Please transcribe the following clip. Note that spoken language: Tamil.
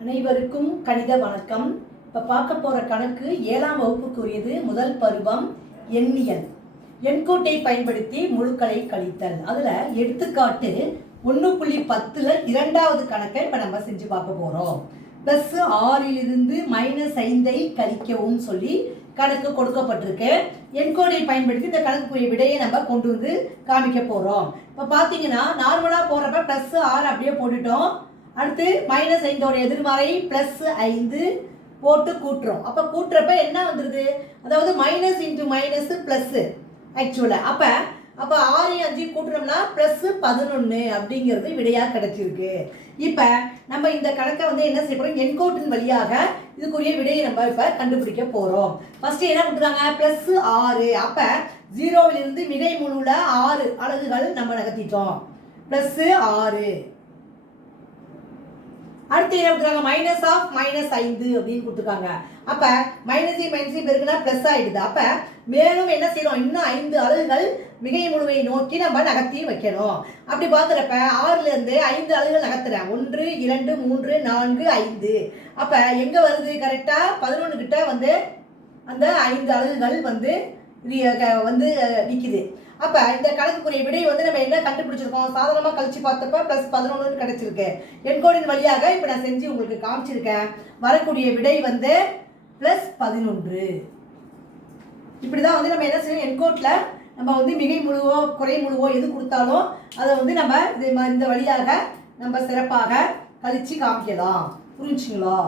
அனைவருக்கும் கணித வணக்கம். இப்போ பார்க்க போகிற கணக்கு 7ஆம் வகுப்புக்குரியது. முதல் பருவம் எண்ணியல். எண்கோட்டை பயன்படுத்தி முழுக்களை கழித்தல். அதில் எடுத்துக்காட்டு 1.10ல் இரண்டாவது கணக்கை இப்போ நம்ம செஞ்சு பார்க்க போகிறோம். +6லிருந்து -5ஐ கழிக்கவும் சொல்லி கணக்கு கொடுக்கப்பட்டிருக்கு. எண்கோடை பயன்படுத்தி இந்த கணக்குரிய விடையை நம்ம கொண்டு வந்து காமிக்க போகிறோம். இப்போ பார்த்தீங்கன்னா நார்மலாக போகிறப்ப +6 அப்படியே போட்டுட்டோம். அடுத்து -5 எதிர்மறை +5 போட்டு கூட்டுறோம். அப்போ கூட்டுறப்ப என்ன வந்துடுது? அதாவது மைனஸ் இன்ட்டு மைனஸ் ப்ளஸ் ஆக்சுவலாக. அப்போ 6 5 கூட்டுறோம்னா +11 அப்படிங்கிறது விடையாக கிடைச்சிருக்கு. இப்போ நம்ம இந்த கணக்கை வந்து என்ன செய்ய போகிறோம்? எண்கோட்டின் வழியாக இதுக்குரிய விடையை நம்ம இப்போ கண்டுபிடிக்க போகிறோம். ஃபஸ்ட்டு என்ன கொடுக்குறாங்க? +6. அப்போ 0விலிருந்து மிகை முழுவில் 6 அலகுகள் நம்ம நகர்த்திட்டோம். +6. அடுத்து என்ன கொடுத்துருக்காங்க? -5 அப்படின்னு கொடுத்துருக்காங்க. அப்போ மைனஸை பெருக்குனா ப்ளஸ் ஆகிடுது. அப்போ மேலும் என்ன செய்யணும்? இன்னும் 5 அலகுகள் மிகை முழுவை நோக்கி நம்ம நகர்த்தி வைக்கணும். அப்படி பார்க்குறப்ப 6லேருந்து 5 அலகுகள் நகர்த்துறேன். 1 2 3 4 5. அப்போ எங்கே வருது? கரெக்டாக 11 கிட்ட வந்து அந்த 5 அலகுகள் வந்து நிற்கிது. அப்போ இந்த கணக்குக்குரிய விடை வந்து நம்ம என்ன கண்டுபிடிச்சிருக்கோம்? சாதாரணமாக கழிச்சு பார்த்தப்ப +11 கிடைச்சிருக்கு. எண்கோடின் வழியாக இப்போ நான் செஞ்சு உங்களுக்கு காமிச்சிருக்கேன். வரக்கூடிய விடை வந்து +11. இப்படி தான் வந்து நம்ம என்ன செய்யணும்? எண்கோட்டில் நம்ம வந்து மிகை முழுவோ குறை முழுவோ எது கொடுத்தாலும் அதை வந்து நம்ம இந்த வழியாக நம்ம சிறப்பாக கழிச்சு காமிக்கலாம். புரிஞ்சுங்களா?